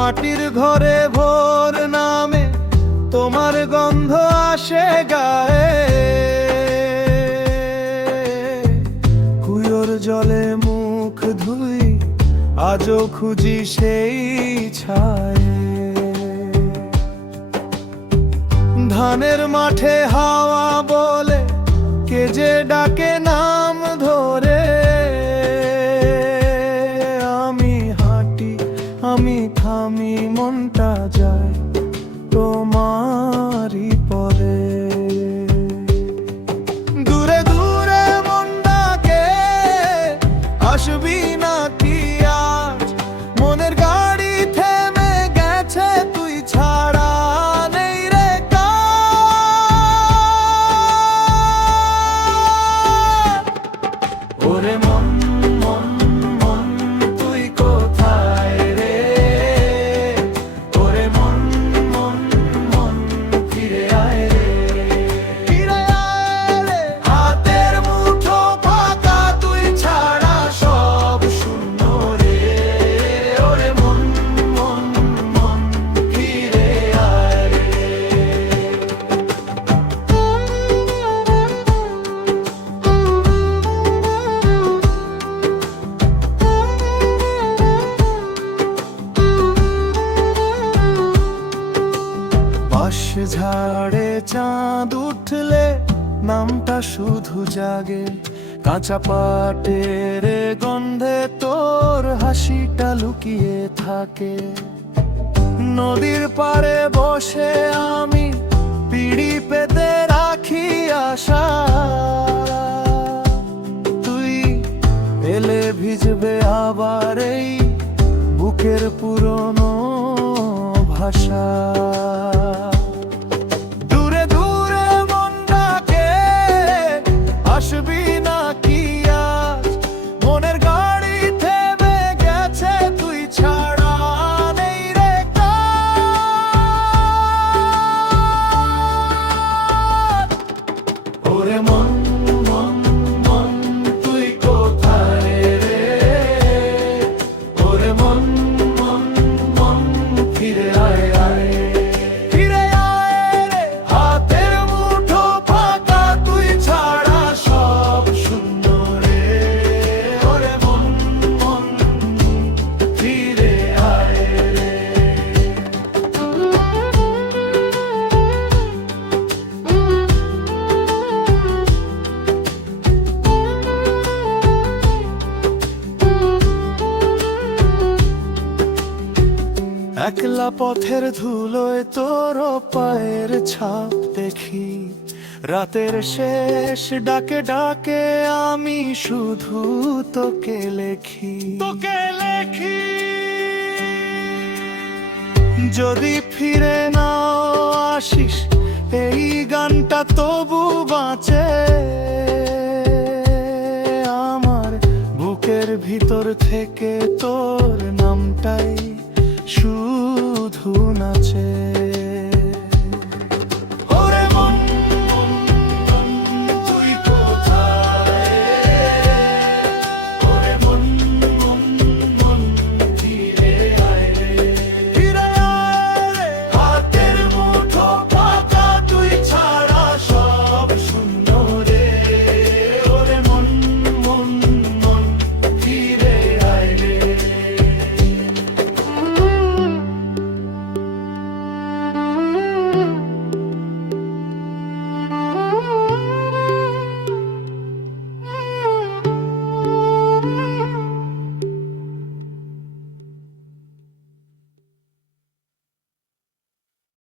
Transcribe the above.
মাটির ঘরে ভোর নামে তোমার গন্ধ আসে গায়ে, কুয়োর জলে মুখ ধুই আজও খুঁজি সেই ছায়ে। ধানের মাঠে হাওয়া বলে কে যে ডাকে নাম ধরে, আমি হাঁটি আমি থামি মনটা যায় তোমারই পরে। দূরে দূরে মন ডাকে আসবি নাকি আজ, মনের গাড়ি থেমে গেছে তুই ছাড়া নেই রে কার। ওরে মন মন মন তুই কোথায় রে, ওরে মন মন মন ফিরে আয় রে, ফিরে আয় রে। হাতের মুঠো ফাঁকা তুই ছাড়া সব শূন্য রে, ওরে মন মন মন ফিরে আয় রে। বাঁশ ঝাড়ে চাঁদ উঠলে নামটা শুধু জাগে, কাঁচা পাটের গন্ধে তোর হাসিটা লুকিয়ে থাকে। নদীর পাড়ে বসে আমি পিড়ি পেতে রাখি আশা, তুই এলে ভিজবে আবার এই বুকের পুরনো ভাষা। দূরে দূরে মন ডাকে আসবি নাকি আজ, মনের গাড়ি থেমে গেছে তুই ছাড়া নেই রে কার। ওরে মন মন মন তুই কোথায় রে, ওরে মন মন মন ফিরে আয় আয়, ফিরে আয় রে। হাতের মুঠো ফাঁকা তুই ছাড়া সব শূন্য রে, ওরে মন মন ফিরে আয় রে। একলা পথের ধুলোয় তোর পায়ের ছাপ দেখি, রাতের শেষ ডাকে ডাকে আমি শুধু তোকে লেখি, তোকে লেখি। যদি ফিরে নাও আসিস এই গানটা তবু বাঁচে আমার বুকের ভিতর থেকে তোর নামটাই